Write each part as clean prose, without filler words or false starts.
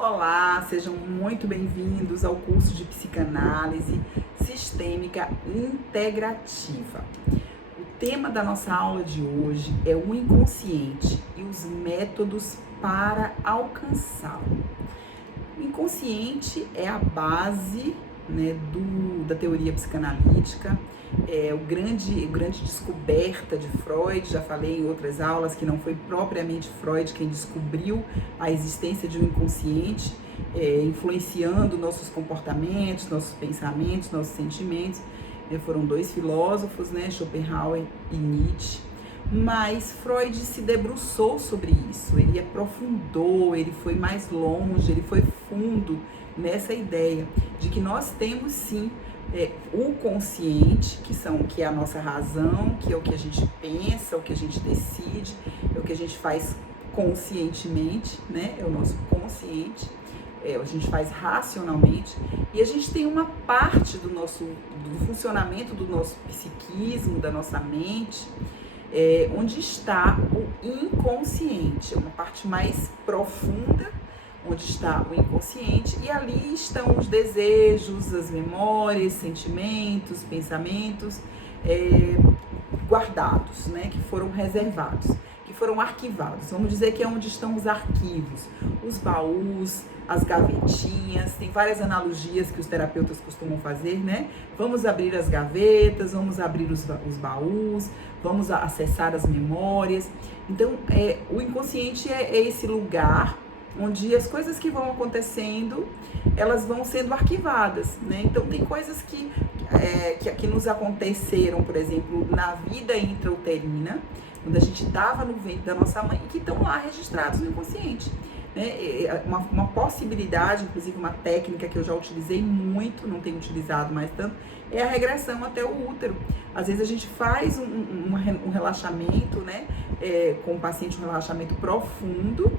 Olá, sejam muito bem-vindos ao curso de Psicanálise Sistêmica Integrativa. O tema da nossa aula de hoje é o inconsciente e os métodos para alcançá-lo. O inconsciente é a base, da teoria psicanalítica, é o grande descoberta de Freud. Já falei em outras aulas que não foi propriamente Freud quem descobriu a existência de um inconsciente, influenciando nossos comportamentos, nossos pensamentos, nossos sentimentos. Foram dois filósofos, Schopenhauer e Nietzsche. Mas Freud se debruçou sobre isso, ele aprofundou, ele foi mais longe, ele foi fundo nessa ideia de que nós temos sim o consciente, que é a nossa razão, que é o que a gente pensa, o que a gente decide, é o que a gente faz conscientemente, é o nosso consciente, a gente faz racionalmente, e a gente tem uma parte do funcionamento do nosso psiquismo, da nossa mente, onde está o inconsciente, é uma parte mais profunda, onde está o inconsciente, e ali estão os desejos, as memórias, sentimentos, pensamentos guardados, que foram reservados, que foram arquivados. Vamos dizer que é onde estão os arquivos, os baús, as gavetinhas. Tem várias analogias que os terapeutas costumam fazer, Vamos abrir as gavetas, vamos abrir os baús, vamos acessar as memórias. Então, o inconsciente é esse lugar onde as coisas que vão acontecendo, elas vão sendo arquivadas, Então, tem coisas que nos aconteceram, por exemplo, na vida intrauterina, quando a gente estava no ventre da nossa mãe, e que estão lá registrados no inconsciente. Uma possibilidade, inclusive uma técnica que eu já utilizei muito, não tenho utilizado mais tanto, é a regressão até o útero. Às vezes a gente faz um relaxamento, com o paciente, um relaxamento profundo,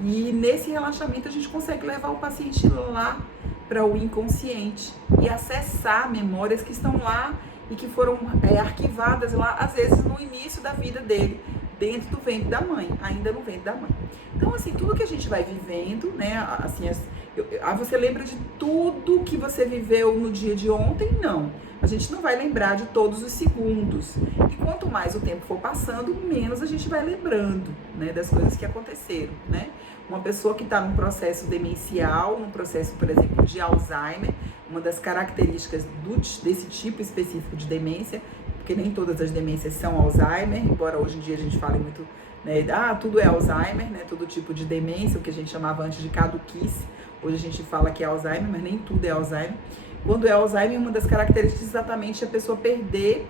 e nesse relaxamento a gente consegue levar o paciente lá para o inconsciente e acessar memórias que estão lá e que foram arquivadas lá, às vezes no início da vida dele, dentro do ventre da mãe, ainda no ventre da mãe. Então, assim, tudo que a gente vai vivendo, você lembra de tudo que você viveu no dia de ontem? Não. A gente não vai lembrar de todos os segundos. E quanto mais o tempo for passando, menos a gente vai lembrando, das coisas que aconteceram, Uma pessoa que está num processo demencial, num processo, por exemplo, de Alzheimer, uma das características desse tipo específico de demência, porque nem todas as demências são Alzheimer, embora hoje em dia a gente fale muito, tudo é Alzheimer, todo tipo de demência, o que a gente chamava antes de caduquice, hoje a gente fala que é Alzheimer, mas nem tudo é Alzheimer. Quando é Alzheimer, uma das características é exatamente a pessoa perder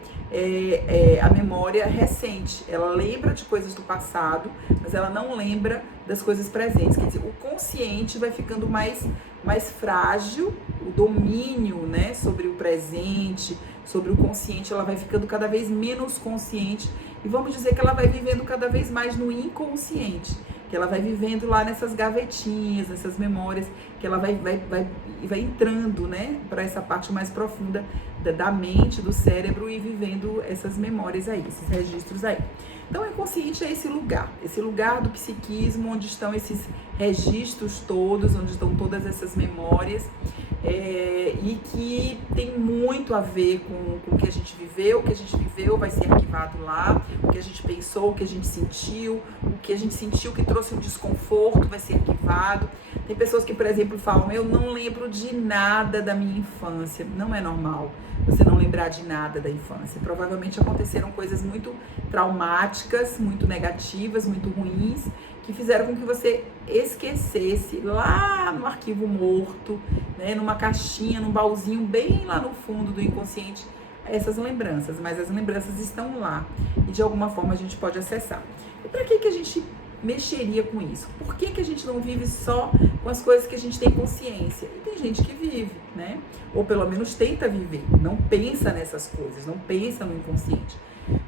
a memória recente. Ela lembra de coisas do passado, mas ela não lembra das coisas presentes. Quer dizer, o consciente vai ficando mais frágil, o domínio, sobre o presente, sobre o consciente, ela vai ficando cada vez menos consciente, e vamos dizer que ela vai vivendo cada vez mais no inconsciente, que ela vai vivendo lá nessas gavetinhas, nessas memórias, que ela vai entrando, para essa parte mais profunda da mente, do cérebro, e vivendo essas memórias aí, esses registros aí. Então, o inconsciente é esse lugar do psiquismo, onde estão esses registros todos, onde estão todas essas memórias, e que tem muito a ver com o que a gente viveu. O que a gente viveu vai ser arquivado lá, o que a gente pensou, o que a gente sentiu, que trouxe um desconforto vai ser arquivado. Tem pessoas que, por exemplo, falam: eu não lembro de nada da minha infância. Não é normal você não lembrar de nada da infância. Provavelmente aconteceram coisas muito traumáticas, muito negativas, muito ruins, que fizeram com que você esquecesse lá no arquivo morto, numa caixinha, num baúzinho bem lá no fundo do inconsciente, essas lembranças. Mas as lembranças estão lá e de alguma forma a gente pode acessar. E para que a gente mexeria com isso? Por que a gente não vive só com as coisas que a gente tem consciência? E tem gente que vive, ou pelo menos tenta viver, não pensa nessas coisas, não pensa no inconsciente.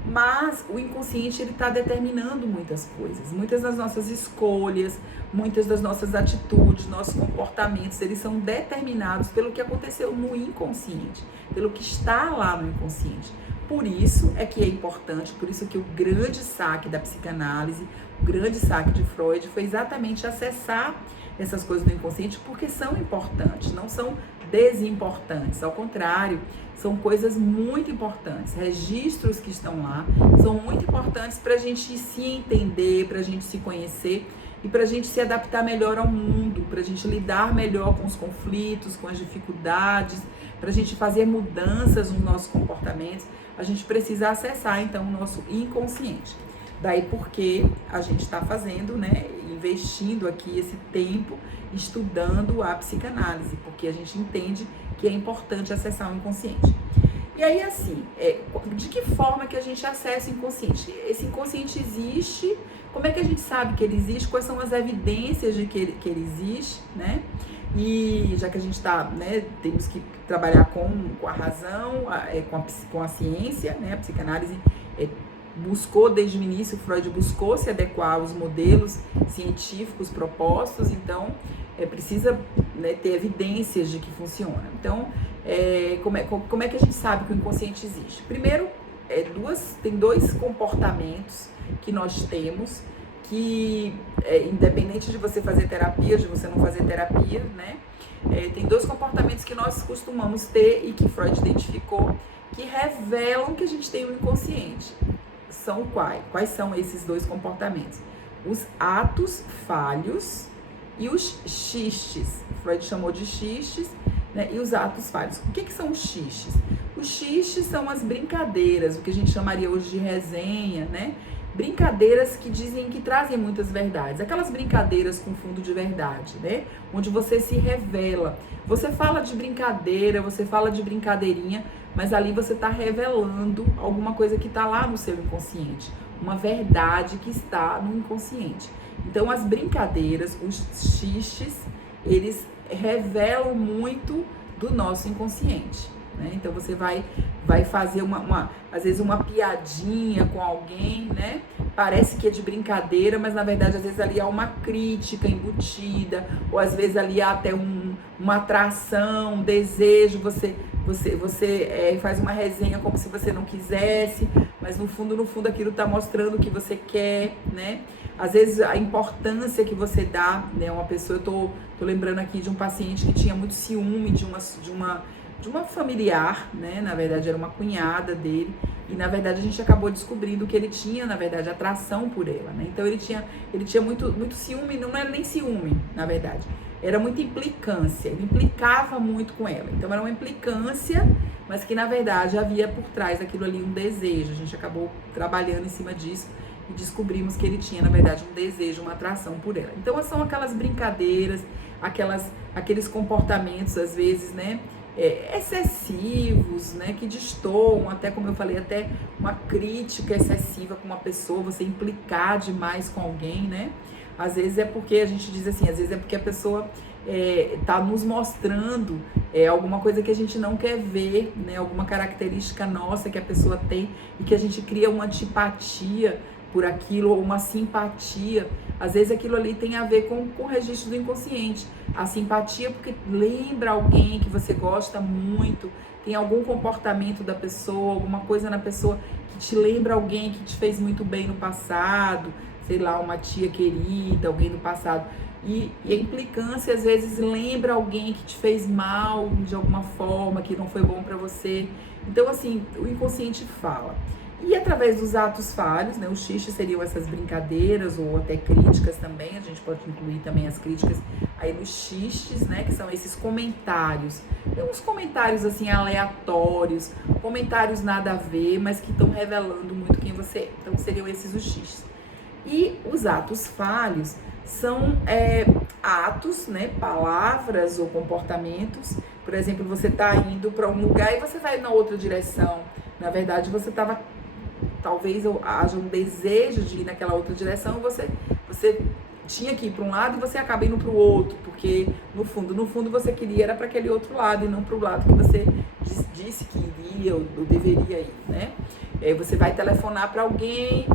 Mas o inconsciente, ele está determinando muitas coisas, muitas das nossas escolhas, muitas das nossas atitudes, nossos comportamentos, eles são determinados pelo que aconteceu no inconsciente, pelo que está lá no inconsciente. Por isso é que é importante, por isso que o grande saque da psicanálise, o grande saque de Freud foi exatamente acessar essas coisas do inconsciente porque são importantes, não são desimportantes, ao contrário, são coisas muito importantes. Registros que estão lá são muito importantes para a gente se entender, para a gente se conhecer e para a gente se adaptar melhor ao mundo, para a gente lidar melhor com os conflitos, com as dificuldades, para a gente fazer mudanças nos nossos comportamentos. A gente precisa acessar, então, o nosso inconsciente. Daí porque a gente está fazendo, né, investindo aqui esse tempo estudando a psicanálise, porque a gente entende que é importante acessar o inconsciente. E aí, assim, de que forma que a gente acessa o inconsciente? Esse inconsciente existe, como é que a gente sabe que ele existe? Quais são as evidências de que ele existe, né? E já que a gente está, né, temos que trabalhar com a razão, com a ciência, né? A psicanálise buscou desde o início, Freud buscou se adequar aos modelos científicos propostos, então precisa, né, ter evidências de que funciona. Então, como é que a gente sabe que o inconsciente existe? Primeiro, tem dois comportamentos que nós temos que, independente de você fazer terapia, de você não fazer terapia, né, tem dois comportamentos que nós costumamos ter e que Freud identificou que revelam que a gente tem um inconsciente. São quais são esses dois comportamentos? Os atos falhos e os xistes. Freud chamou de xistes, né? E os atos falhos. O que são os xistes? Os xistes são as brincadeiras, o que a gente chamaria hoje de resenha, né? Brincadeiras que trazem muitas verdades. Aquelas brincadeiras com fundo de verdade, né? Onde você se revela. Você fala de brincadeira, você fala de brincadeirinha, mas ali você está revelando alguma coisa que está lá no seu inconsciente. Uma verdade que está no inconsciente. Então, as brincadeiras, os xistes, eles revelam muito do nosso inconsciente, né? Então, você vai fazer às vezes uma piadinha com alguém, né? Parece que é de brincadeira, mas na verdade, às vezes ali há uma crítica embutida, ou às vezes ali há até uma atração, um desejo, você faz uma resenha como se você não quisesse, mas no fundo aquilo está mostrando o que você quer, né? Às vezes a importância que você dá, né? Uma pessoa, eu tô lembrando aqui de um paciente que tinha muito ciúme de uma familiar, né? Na verdade era uma cunhada dele, e na verdade a gente acabou descobrindo que ele tinha, na verdade, atração por ela, né? Então ele tinha muito ciúme, não era nem ciúme, na verdade. Era muita implicância, ele implicava muito com ela. Então era uma implicância, mas que na verdade havia por trás daquilo ali um desejo. A gente acabou trabalhando em cima disso e descobrimos que ele tinha, na verdade, um desejo, uma atração por ela. Então são aquelas brincadeiras, aqueles comportamentos, às vezes, né, excessivos, né, que destoam, até como eu falei, até uma crítica excessiva com uma pessoa, você implicar demais com alguém, né? Às vezes é porque a gente diz assim, às vezes é porque a pessoa está nos mostrando alguma coisa que a gente não quer ver, né? Alguma característica nossa que a pessoa tem e que a gente cria uma antipatia por aquilo, ou uma simpatia. Às vezes aquilo ali tem a ver com o registro do inconsciente. A simpatia porque lembra alguém que você gosta muito, tem algum comportamento da pessoa, alguma coisa na pessoa que te lembra alguém que te fez muito bem no passado, sei lá, uma tia querida, alguém do passado. E a implicância às vezes lembra alguém que te fez mal de alguma forma, que não foi bom para você. Então, assim, o inconsciente fala. E através dos atos falhos, né, os xistes seriam essas brincadeiras ou até críticas também, a gente pode incluir também as críticas aí nos xistes, né, que são esses comentários. Tem uns comentários assim aleatórios, comentários nada a ver, mas que estão revelando muito quem você é. Então seriam esses os xistes. E os atos falhos são atos, né, palavras ou comportamentos. Por exemplo, você está indo para um lugar e você vai na outra direção. Na verdade, você estava, talvez haja um desejo de ir naquela outra direção, você tinha que ir para um lado e você acaba indo para o outro, porque no fundo você queria era para aquele outro lado e não para o lado que você disse que iria ou deveria ir, né? Você vai telefonar para alguém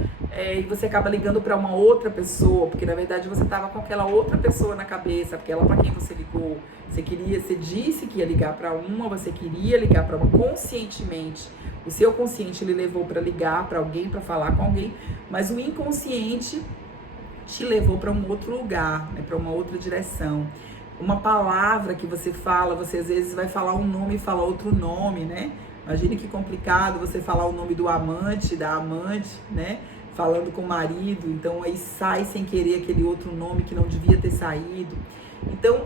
e você acaba ligando para uma outra pessoa, porque na verdade você estava com aquela outra pessoa na cabeça, aquela para quem você ligou. Você disse que ia ligar para uma, você queria ligar para uma conscientemente. O seu consciente ele levou para ligar para alguém, para falar com alguém, mas o inconsciente te levou para um outro lugar, né, para uma outra direção. Uma palavra que você fala, você às vezes vai falar um nome e fala outro nome, né? Imagine que complicado você falar o nome do amante, da amante, né? Falando com o marido, então aí sai sem querer aquele outro nome que não devia ter saído. Então,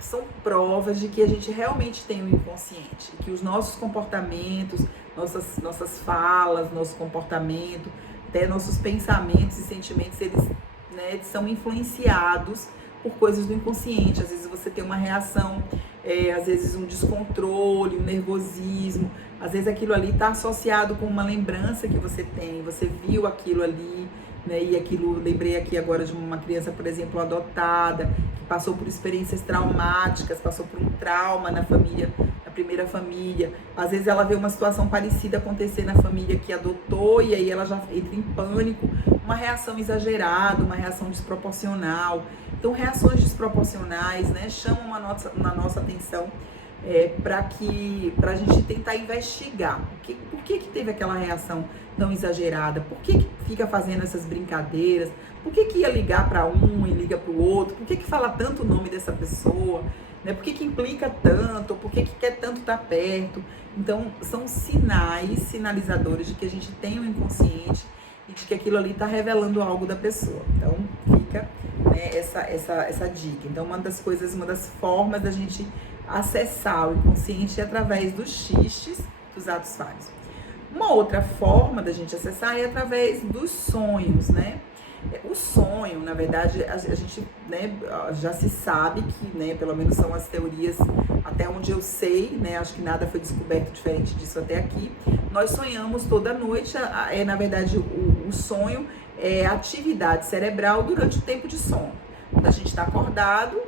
são provas de que a gente realmente tem um inconsciente, que os nossos comportamentos, nossas falas, nosso comportamento, até nossos pensamentos e sentimentos, eles, né, são influenciados por coisas do inconsciente. Às vezes você tem uma reação, às vezes um descontrole, um nervosismo, às vezes aquilo ali está associado com uma lembrança que você tem, você viu aquilo ali, né, e aquilo, lembrei aqui agora de uma criança, por exemplo, adotada, que passou por experiências traumáticas, passou por um trauma na família, na primeira família. Às vezes ela vê uma situação parecida acontecer na família que adotou e aí ela já entra em pânico, uma reação exagerada, uma reação desproporcional. Então, reações desproporcionais, né, chamam a nossa atenção, para a gente tentar investigar por que teve aquela reação tão exagerada, por que fica fazendo essas brincadeiras, por que ia ligar para um e liga para o outro, por que fala tanto o nome dessa pessoa, né, por que implica tanto, por que quer tanto estar perto. Então, são sinalizadores de que a gente tem um inconsciente e de que aquilo ali está revelando algo da pessoa. Então, fica, né, essa dica. Então, uma das formas da gente acessar o inconsciente é através dos xistes, dos atos falhos. Uma outra forma da gente acessar é através dos sonhos, né? O sonho, na verdade, a gente, né, já se sabe que, né, pelo menos são as teorias, até onde eu sei, né, acho que nada foi descoberto diferente disso até aqui. Nós sonhamos toda noite, na verdade, o sonho é atividade cerebral durante o tempo de sono. Quando a gente está acordado,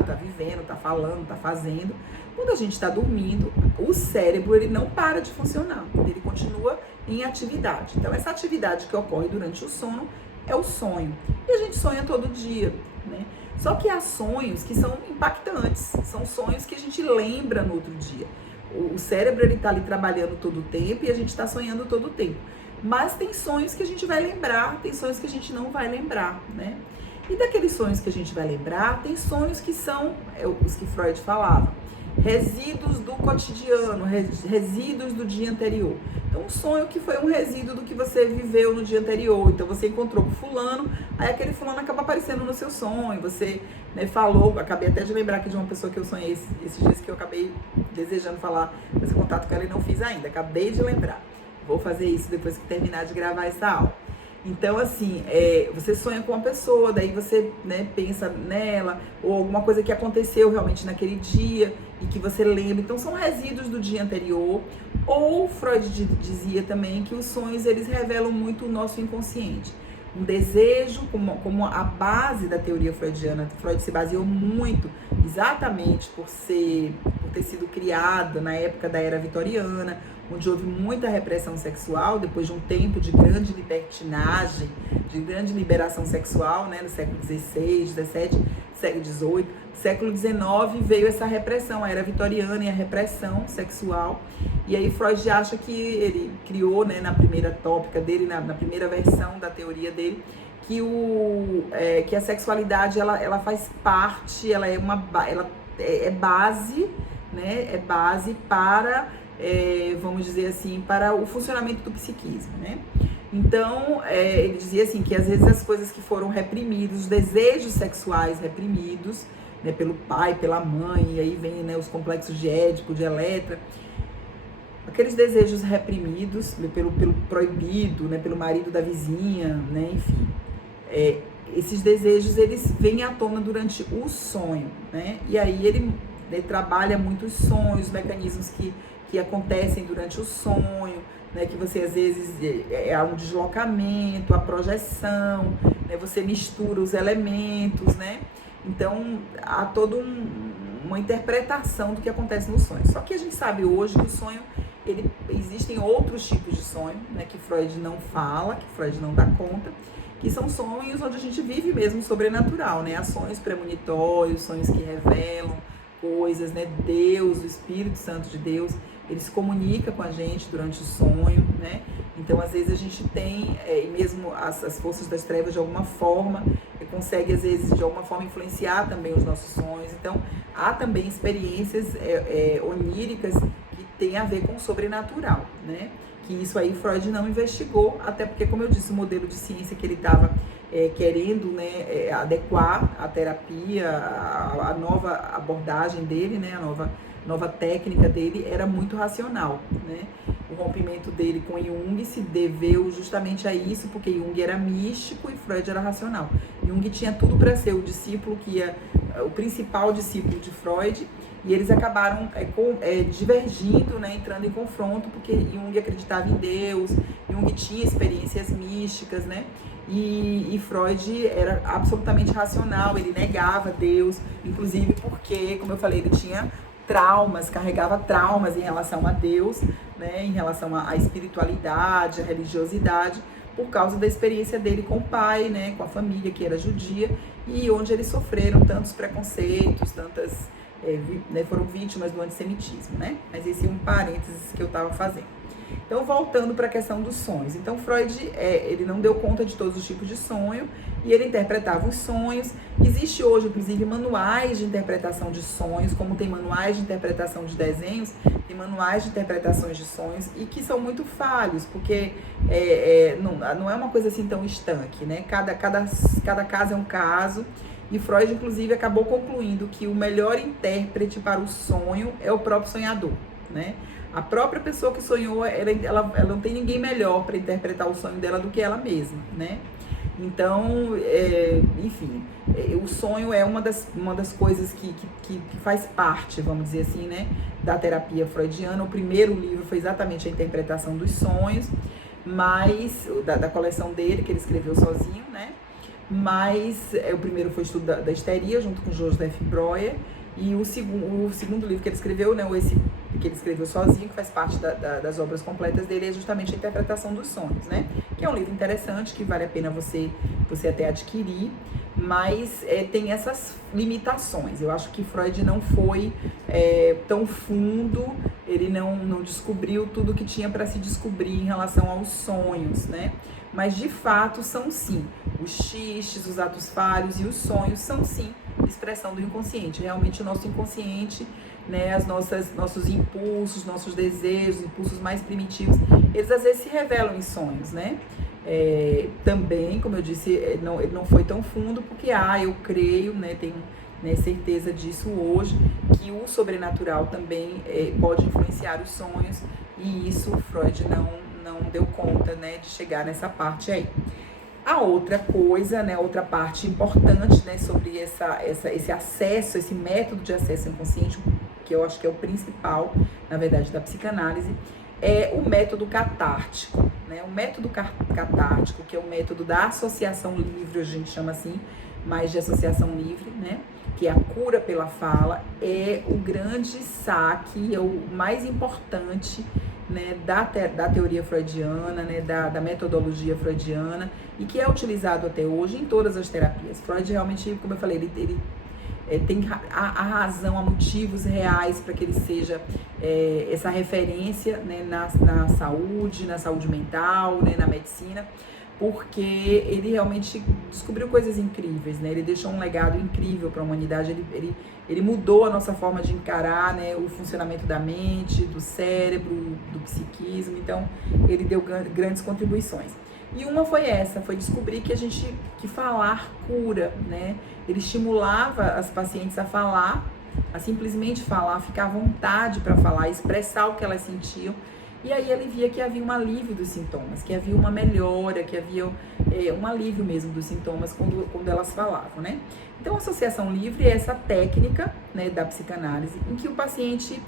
está vivendo, está falando, está fazendo. Quando a gente está dormindo, o cérebro, ele não para de funcionar, ele continua em atividade. Então, essa atividade que ocorre durante o sono é o sonho. E a gente sonha todo dia, né? Só que há sonhos que são impactantes, são sonhos que a gente lembra no outro dia. O cérebro, ele está ali trabalhando todo o tempo e a gente está sonhando todo o tempo. Mas tem sonhos que a gente vai lembrar, tem sonhos que a gente não vai lembrar, né? E daqueles sonhos que a gente vai lembrar, tem sonhos que são os que Freud falava, resíduos do cotidiano, resíduos do dia anterior. Então, um sonho que foi um resíduo do que você viveu no dia anterior. Então, você encontrou com fulano, aí aquele fulano acaba aparecendo no seu sonho. Você, né, falou, acabei até de lembrar aqui de uma pessoa que eu sonhei esses dias, que eu acabei desejando fazer contato com ela e não fiz ainda. Acabei de lembrar. Vou fazer isso depois que terminar de gravar essa aula. Então, assim, você sonha com uma pessoa, daí você, né, pensa nela, ou alguma coisa que aconteceu realmente naquele dia e que você lembra. Então, são resíduos do dia anterior. Ou Freud dizia também que os sonhos, eles revelam muito o nosso inconsciente. Um desejo, como a base da teoria freudiana. Freud se baseou muito, exatamente por ter sido criado na época da era vitoriana, onde houve muita repressão sexual, depois de um tempo de grande libertinagem, de grande liberação sexual, né, no século XVI, XVII, século XVIII. Século XIX veio essa repressão, a era vitoriana e a repressão sexual. E aí Freud acha que ele criou, né, na primeira tópica dele, na primeira versão da teoria dele, que a sexualidade ela faz parte, ela é base, né, é base para, vamos dizer assim, para o funcionamento do psiquismo, né? Então, ele dizia assim, que às vezes as coisas que foram reprimidas, os desejos sexuais reprimidos, né, pelo pai, pela mãe, e aí vem, né, os complexos de Édipo, de Eletra, aqueles desejos reprimidos pelo proibido, né, pelo marido da vizinha, né, enfim, esses desejos, eles vêm à tona durante o sonho, né, e aí ele trabalha muito os sonhos, os mecanismos que acontecem durante o sonho, né, que você às vezes há um deslocamento, a projeção, né, você mistura os elementos, né, então há toda uma interpretação do que acontece no sonho. Só que a gente sabe hoje que o sonho, existem outros tipos de sonho, né, que Freud não fala, que Freud não dá conta, que são sonhos onde a gente vive mesmo sobrenatural, né, há sonhos premonitórios, sonhos que revelam coisas, né, Deus, o Espírito Santo de Deus. ele se comunica com a gente durante o sonho, né? Então, às vezes a gente tem, e mesmo as forças das trevas, de alguma forma, consegue, às vezes, de alguma forma, influenciar também os nossos sonhos. Então, há também experiências oníricas que têm a ver com o sobrenatural, né? Que isso aí Freud não investigou, até porque, como eu disse, o modelo de ciência que ele estava querendo, né, adequar a terapia, a nova abordagem dele, né, a nova técnica dele era muito racional, né? O rompimento dele com Jung se deveu justamente a isso, porque Jung era místico e Freud era racional. Jung tinha tudo para ser o discípulo o principal discípulo de Freud, e eles acabaram divergindo, né, entrando em confronto, porque Jung acreditava em Deus, Jung tinha experiências místicas, né? E Freud era absolutamente racional, ele negava Deus, inclusive porque, como eu falei, ele tinha carregava traumas em relação a Deus, né, em relação à espiritualidade, à religiosidade, por causa da experiência dele com o pai, né, com a família que era judia, e onde eles sofreram tantos preconceitos, foram vítimas do antissemitismo, né? Mas esse é um parênteses que eu estava fazendo. Então, voltando para a questão dos sonhos. Então, Freud, ele não deu conta de todos os tipos de sonho e ele interpretava os sonhos. Existe hoje, inclusive, manuais de interpretação de sonhos, como tem manuais de interpretação de desenhos, tem manuais de interpretações de sonhos e que são muito falhos, porque não é uma coisa assim tão estanque, né? Cada caso é um caso. E Freud, inclusive, acabou concluindo que o melhor intérprete para o sonho é o próprio sonhador, né? A própria pessoa que sonhou, ela não tem ninguém melhor para interpretar o sonho dela do que ela mesma, né? Então, enfim, o sonho é uma das coisas que faz parte, vamos dizer assim, né, da terapia freudiana. O primeiro livro foi exatamente a interpretação dos sonhos, mas da coleção dele, que ele escreveu sozinho, né? Mas o primeiro foi o Estudo da Histeria, junto com Joseph Breuer, e o segundo livro que ele escreveu, né, esse que ele escreveu sozinho, que faz parte das obras completas dele, é justamente a interpretação dos sonhos, né? Que é um livro interessante, que vale a pena você até adquirir, mas tem essas limitações. Eu acho que Freud não foi tão fundo, ele não descobriu tudo que tinha para se descobrir em relação aos sonhos, né? Mas, de fato, são sim. Os xistes, os atos falhos e os sonhos são sim expressão do inconsciente. Realmente o nosso inconsciente, né, nossos impulsos, nossos desejos, impulsos mais primitivos, eles às vezes se revelam em sonhos, né? Também, como eu disse, ele não foi tão fundo, porque eu creio, né, tenho, né, certeza disso hoje, que o sobrenatural também pode influenciar os sonhos, e isso Freud não deu conta, né, de chegar nessa parte aí. A outra coisa, né, outra parte importante, né, sobre esse acesso, esse método de acesso inconsciente, que eu acho que é o principal, na verdade, da psicanálise, é o método catártico, né? O método catártico, que é o método da associação livre, a gente chama assim, mais de associação livre, né? Que é a cura pela fala, é o grande saque, é o mais importante, né, da teoria freudiana, né, da metodologia freudiana, e que é utilizado até hoje em todas as terapias. Freud realmente, como eu falei, ele tem a razão, há motivos reais para que ele seja essa referência, né, na saúde mental, né, na medicina, porque ele realmente descobriu coisas incríveis, né? Ele deixou um legado incrível para a humanidade, ele mudou a nossa forma de encarar, né, o funcionamento da mente, do cérebro, do psiquismo. Então, ele deu grandes contribuições. E uma foi descobrir que falar cura, né? Ele estimulava as pacientes a falar, a simplesmente falar, ficar à vontade para falar, expressar o que elas sentiam. E aí ele via que havia um alívio dos sintomas, que havia uma melhora, que havia um alívio mesmo dos sintomas quando elas falavam, né? Então, a associação livre é essa técnica, né, da psicanálise, em que o paciente,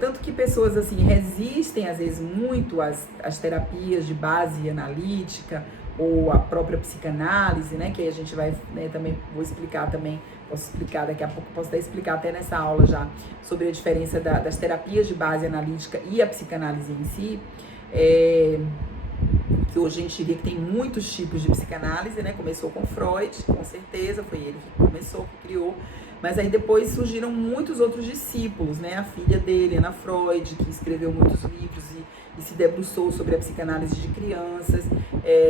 tanto que pessoas assim resistem às vezes muito às terapias de base analítica ou a própria psicanálise, né, que aí a gente vai, né, também vou explicar também, posso explicar daqui a pouco, posso até explicar até nessa aula já, sobre a diferença das terapias de base analítica e a psicanálise em si, que hoje a gente diria que tem muitos tipos de psicanálise, né? Começou com Freud, com certeza, foi ele que começou, que criou. Mas aí depois surgiram muitos outros discípulos, né? A filha dele, Ana Freud, que escreveu muitos livros e se debruçou sobre a psicanálise de crianças.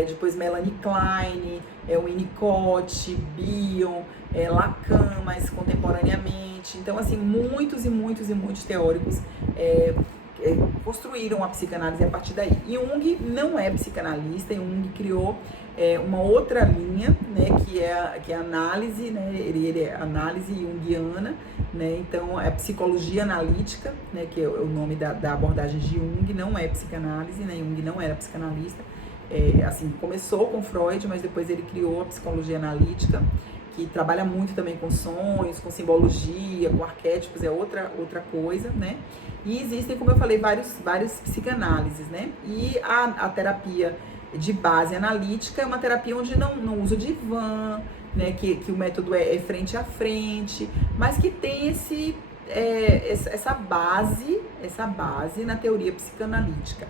Depois Melanie Klein, Winnicott, Bion, Lacan, mais contemporaneamente. Então, assim, muitos teóricos construíram a psicanálise a partir daí. Jung não é psicanalista, Jung criou uma outra linha, né, que é a análise, né, ele é análise junguiana, né, então é psicologia analítica, né, que é o nome da abordagem de Jung, não é psicanálise, né, Jung não era psicanalista, assim, começou com Freud, mas depois ele criou a psicologia analítica, que trabalha muito também com sonhos, com simbologia, com arquétipos, é outra coisa, né? E existem, como eu falei, várias psicanálises, né? E a terapia de base analítica é uma terapia onde não usa o divã, né? Que o método é frente a frente, mas que tem essa base na teoria psicanalítica.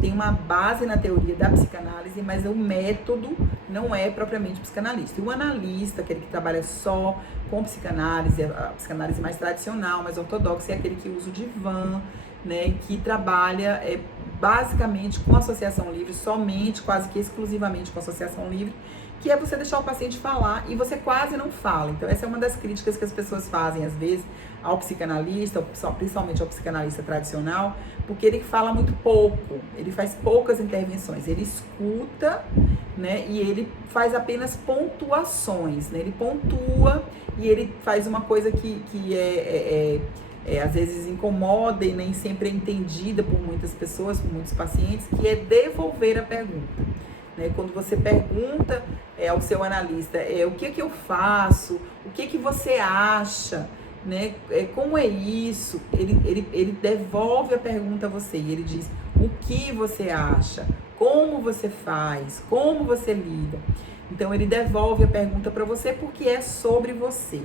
Tem uma base na teoria da psicanálise, mas o método não é propriamente psicanalista. E o analista, aquele que trabalha só com psicanálise, a psicanálise mais tradicional, mais ortodoxa, é aquele que usa o divã, né, que trabalha basicamente com associação livre, somente, quase que exclusivamente com associação livre, que é você deixar o paciente falar e você quase não fala. Então essa é uma das críticas que as pessoas fazem às vezes ao psicanalista, principalmente ao psicanalista tradicional, porque ele fala muito pouco, ele faz poucas intervenções, ele escuta, né, e ele faz apenas pontuações, né, ele pontua e ele faz uma coisa que às vezes incomoda e nem sempre é entendida por muitas pessoas, por muitos pacientes, que é devolver a pergunta. Quando você pergunta ao seu analista o que eu faço, o que você acha, né? Como é isso, ele devolve a pergunta a você e ele diz o que você acha, como você faz, como você lida. Então ele devolve a pergunta para você porque é sobre você.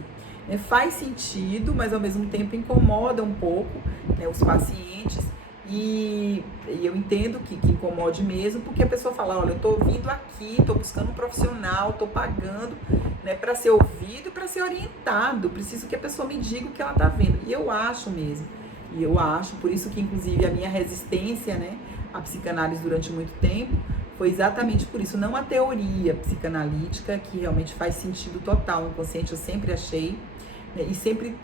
Faz sentido, mas ao mesmo tempo incomoda um pouco, né, os pacientes. E eu entendo que incomode mesmo, porque a pessoa fala, olha, eu tô vindo aqui, tô buscando um profissional, tô pagando, né, para ser ouvido e para ser orientado, preciso que a pessoa me diga o que ela tá vendo. E eu acho mesmo, por isso que inclusive a minha resistência, né, à psicanálise durante muito tempo, foi exatamente por isso, não a teoria psicanalítica, que realmente faz sentido total no inconsciente, eu sempre achei, né, e sempre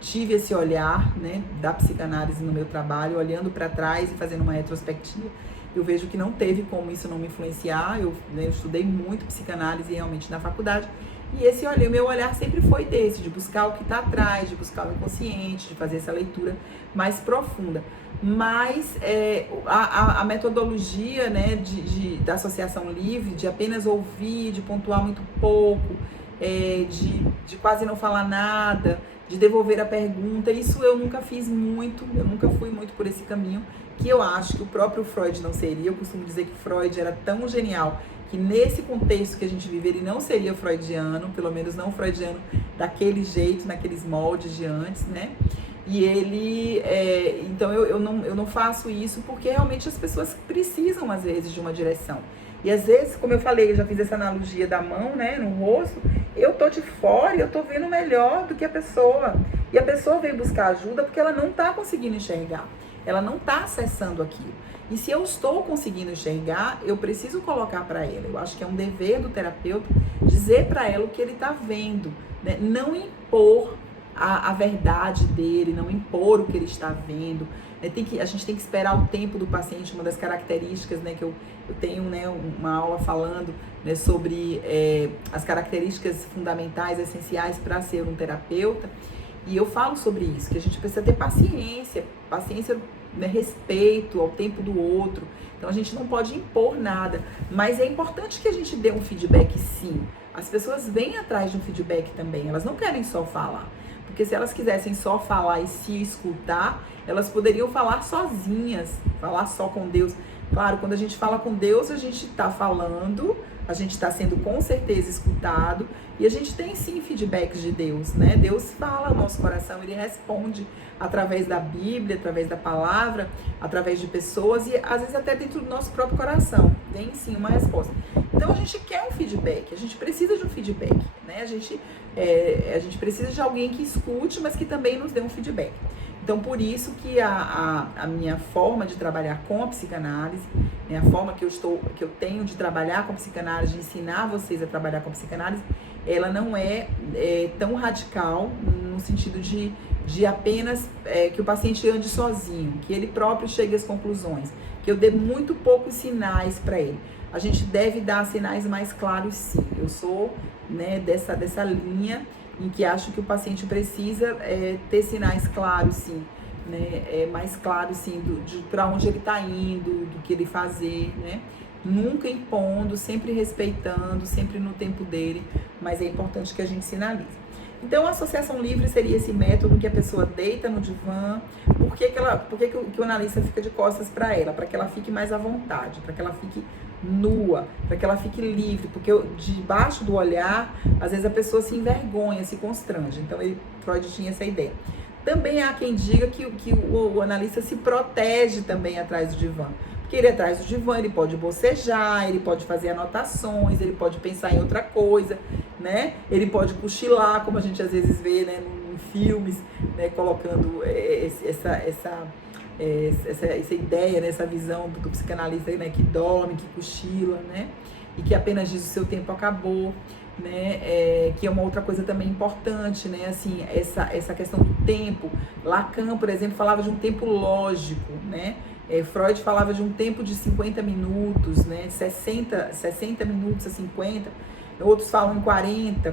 tive esse olhar, né, da psicanálise no meu trabalho, olhando para trás e fazendo uma retrospectiva. Eu vejo que não teve como isso não me influenciar. Eu estudei muito psicanálise realmente na faculdade. E o meu olhar sempre foi desse, de buscar o que está atrás, de buscar o inconsciente, de fazer essa leitura mais profunda. Mas a metodologia, né, da associação livre, de apenas ouvir, de pontuar muito pouco, de quase não falar nada, de devolver a pergunta, isso eu nunca fiz muito, eu nunca fui muito por esse caminho, que eu acho que o próprio Freud não seria. Eu costumo dizer que Freud era tão genial que nesse contexto que a gente vive ele não seria freudiano, pelo menos não freudiano daquele jeito, naqueles moldes de antes, né? E ele, então eu não faço isso porque realmente as pessoas precisam às vezes de uma direção. E às vezes, como eu falei, eu já fiz essa analogia da mão, né, no rosto, eu tô de fora e eu tô vendo melhor do que a pessoa. E a pessoa veio buscar ajuda porque ela não tá conseguindo enxergar. Ela não tá acessando aquilo. E se eu estou conseguindo enxergar, eu preciso colocar para ela. Eu acho que é um dever do terapeuta dizer para ela o que ele tá vendo, né? Não impor a verdade dele, não impor o que ele está vendo. A gente tem que esperar o tempo do paciente. Uma das características, né, que eu tenho, né, uma aula falando, né, sobre as características fundamentais, essenciais para ser um terapeuta, e eu falo sobre isso, que a gente precisa ter paciência, né, respeito ao tempo do outro. Então a gente não pode impor nada, mas é importante que a gente dê um feedback, sim. As pessoas vêm atrás de um feedback também, elas não querem só falar. Porque se elas quisessem só falar e se escutar, elas poderiam falar sozinhas, falar só com Deus. Claro, quando a gente fala com Deus, a gente está falando a gente está sendo com certeza escutado e a gente tem sim feedbacks de Deus, né? Deus fala ao nosso coração, Ele responde através da Bíblia, através da palavra, através de pessoas e às vezes até dentro do nosso próprio coração, tem sim uma resposta. Então a gente quer um feedback, a gente precisa de um feedback, né? A gente precisa de alguém que escute, mas que também nos dê um feedback. Então, por isso que a minha forma de trabalhar com a psicanálise, né, a forma que eu tenho de trabalhar com a psicanálise, de ensinar vocês a trabalhar com a psicanálise, ela não é tão radical no sentido de apenas que o paciente ande sozinho, que ele próprio chegue às conclusões, que eu dê muito poucos sinais para ele. A gente deve dar sinais mais claros, sim. Eu sou, né, dessa linha em que acho que o paciente precisa ter sinais claros, sim, né, mais claros, sim, para onde ele está indo, do que ele fazer, né, nunca impondo, sempre respeitando, sempre no tempo dele, mas é importante que a gente sinalize. Então, a associação livre seria esse método que a pessoa deita no divã. Por que o analista fica de costas para ela? Para que ela fique mais à vontade, para que ela fique nua, para que ela fique livre, porque debaixo do olhar, às vezes a pessoa se envergonha, se constrange. Então, Freud tinha essa ideia. Também há quem diga que o analista se protege também atrás do divã. Porque ele atrás do divã, ele pode bocejar, ele pode fazer anotações, ele pode pensar em outra coisa, né? Ele pode cochilar, como a gente às vezes vê, né, em filmes, né, colocando essa ideia, né, essa visão do psicanalista, né, que dorme, que cochila, né? E que apenas diz o seu tempo acabou, né? Que é uma outra coisa também importante, né? Assim, essa questão do tempo. Lacan, por exemplo, falava de um tempo lógico, né? Freud falava de um tempo de 50 minutos, né? 60 minutos a 50, outros falam em 40,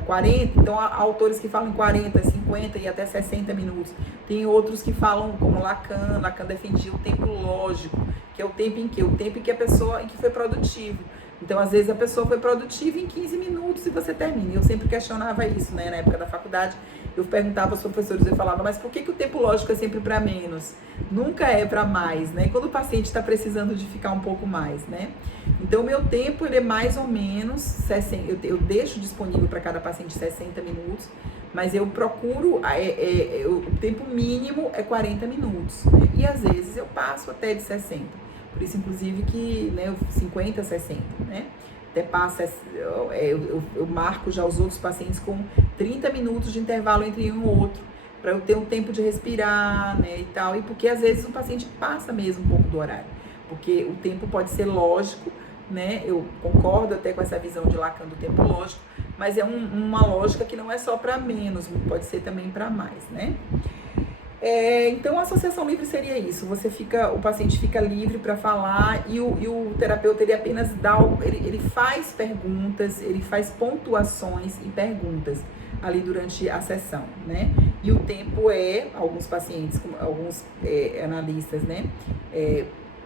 então há autores que falam em 40, 50 e até 60 minutos. Tem outros que falam, como Lacan defendia o tempo lógico, que é o tempo em que a pessoa em que foi produtivo. Então, às vezes, a pessoa foi produtiva em 15 minutos e você termina. Eu sempre questionava isso, né? Na época da faculdade, eu perguntava aos professores, eu falava, mas por que o tempo lógico é sempre para menos? Nunca é para mais, né? Quando o paciente está precisando de ficar um pouco mais, né? Então, o meu tempo, ele é mais ou menos 60, eu deixo disponível para cada paciente 60 minutos, mas eu procuro, o tempo mínimo é 40 minutos, né? E às vezes eu passo até de 60. Por isso, inclusive, que, né, 50, 60, né? Até passa, eu marco já os outros pacientes com 30 minutos de intervalo entre um e outro, para eu ter um tempo de respirar, né, e tal. E porque, às vezes, o paciente passa mesmo um pouco do horário. Porque o tempo pode ser lógico, né? Eu concordo até com essa visão de Lacan do tempo lógico, mas é uma lógica que não é só para menos, pode ser também para mais, né? Então, a associação livre seria isso. O paciente fica livre para falar e o terapeuta, ele apenas ele faz perguntas, ele faz pontuações e perguntas ali durante a sessão, né? E o tempo alguns pacientes, alguns analistas, né?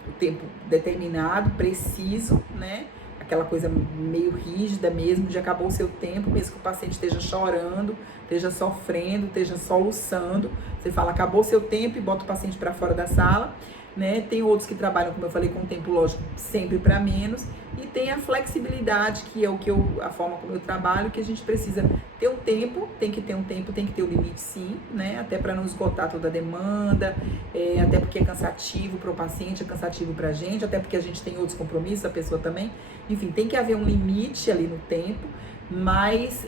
O tempo determinado, preciso, né? Aquela coisa meio rígida mesmo, de acabou o seu tempo, mesmo que o paciente esteja chorando, esteja sofrendo, esteja soluçando. Você fala, acabou o seu tempo e bota o paciente para fora da sala, né? Tem outros que trabalham, como eu falei, com tempo lógico, sempre para menos. E tem a flexibilidade, que é a forma como eu trabalho, que a gente precisa ter um tempo, tem que ter o limite sim, né? Até para não esgotar toda a demanda, até porque é cansativo para o paciente, é cansativo para a gente, até porque a gente tem outros compromissos, a pessoa também. Enfim, tem que haver um limite ali no tempo, mas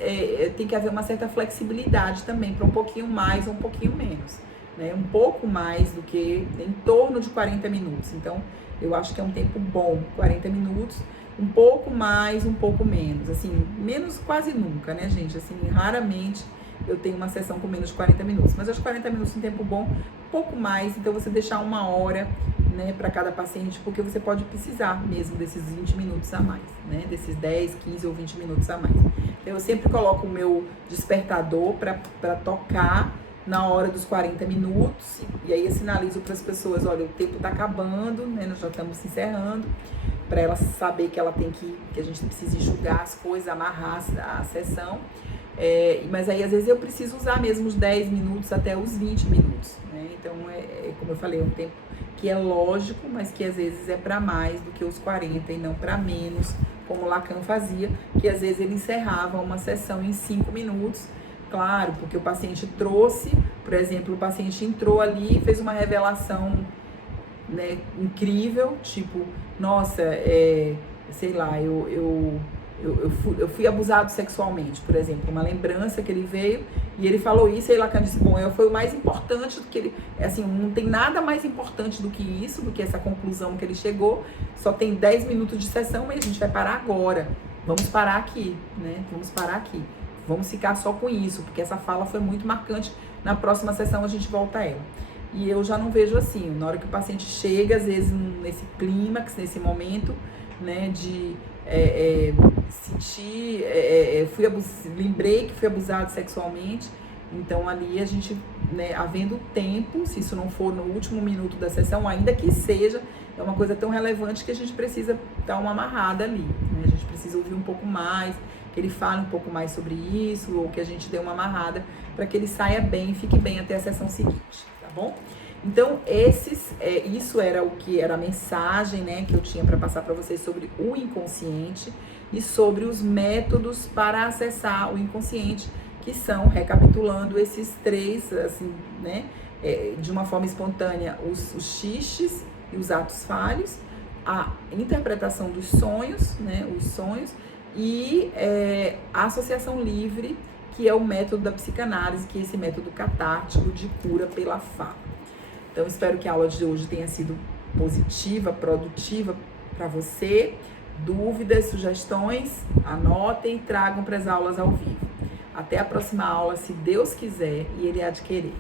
tem que haver uma certa flexibilidade também, para um pouquinho mais ou um pouquinho menos, né? Um pouco mais do que em torno de 40 minutos. Então, eu acho que é um tempo bom, 40 minutos, um pouco mais, um pouco menos. Assim, menos quase nunca, né, gente? Assim, raramente eu tenho uma sessão com menos de 40 minutos. Mas acho 40 minutos é um tempo bom, um pouco mais. Então, você deixar 1 hora, né, para cada paciente, porque você pode precisar mesmo desses 20 minutos a mais, né? Desses 10, 15 ou 20 minutos a mais. Então, eu sempre coloco o meu despertador para tocar na hora dos 40 minutos, e aí eu sinalizo para as pessoas, olha, o tempo está acabando, né, nós já estamos encerrando, para ela saber que ela tem que a gente precisa julgar as coisas, amarrar a sessão, mas aí às vezes eu preciso usar mesmo os 10 minutos até os 20 minutos, né? Então, como eu falei, é um tempo que é lógico, mas que às vezes é para mais do que os 40 e não para menos, como Lacan fazia, que às vezes ele encerrava uma sessão em 5 minutos, claro, porque o paciente trouxe, por exemplo, o paciente entrou ali e fez uma revelação, né, incrível, tipo, nossa, sei lá, eu fui abusado sexualmente, por exemplo, uma lembrança que ele veio e ele falou isso, e Lacan disse, bom, foi o mais importante do que ele, assim, não tem nada mais importante do que isso, do que essa conclusão que ele chegou, só tem 10 minutos de sessão, mas a gente vai parar agora, vamos parar aqui, né, vamos parar aqui, vamos ficar só com isso, porque essa fala foi muito marcante, na próxima sessão a gente volta a ela. E eu já não vejo assim, na hora que o paciente chega, às vezes nesse clímax, nesse momento, né, de sentir, lembrei que fui abusado sexualmente, então ali a gente, né, havendo tempo, se isso não for no último minuto da sessão, ainda que seja, é uma coisa tão relevante que a gente precisa dar uma amarrada ali, né, a gente precisa ouvir um pouco mais, que ele fale um pouco mais sobre isso, ou que a gente dê uma amarrada para que ele saia bem e fique bem até a sessão seguinte, tá bom? Então, isso era o que era a mensagem, né, que eu tinha para passar para vocês sobre o inconsciente e sobre os métodos para acessar o inconsciente, que são, recapitulando esses 3, assim, né, de uma forma espontânea, os xixes e os atos falhos, a interpretação dos sonhos, né, os sonhos, e a associação livre, que é o método da psicanálise, que é esse método catártico de cura pela fala. Então, espero que a aula de hoje tenha sido positiva, produtiva para você. Dúvidas, sugestões, anotem e tragam para as aulas ao vivo. Até a próxima aula, se Deus quiser, e Ele há de querer.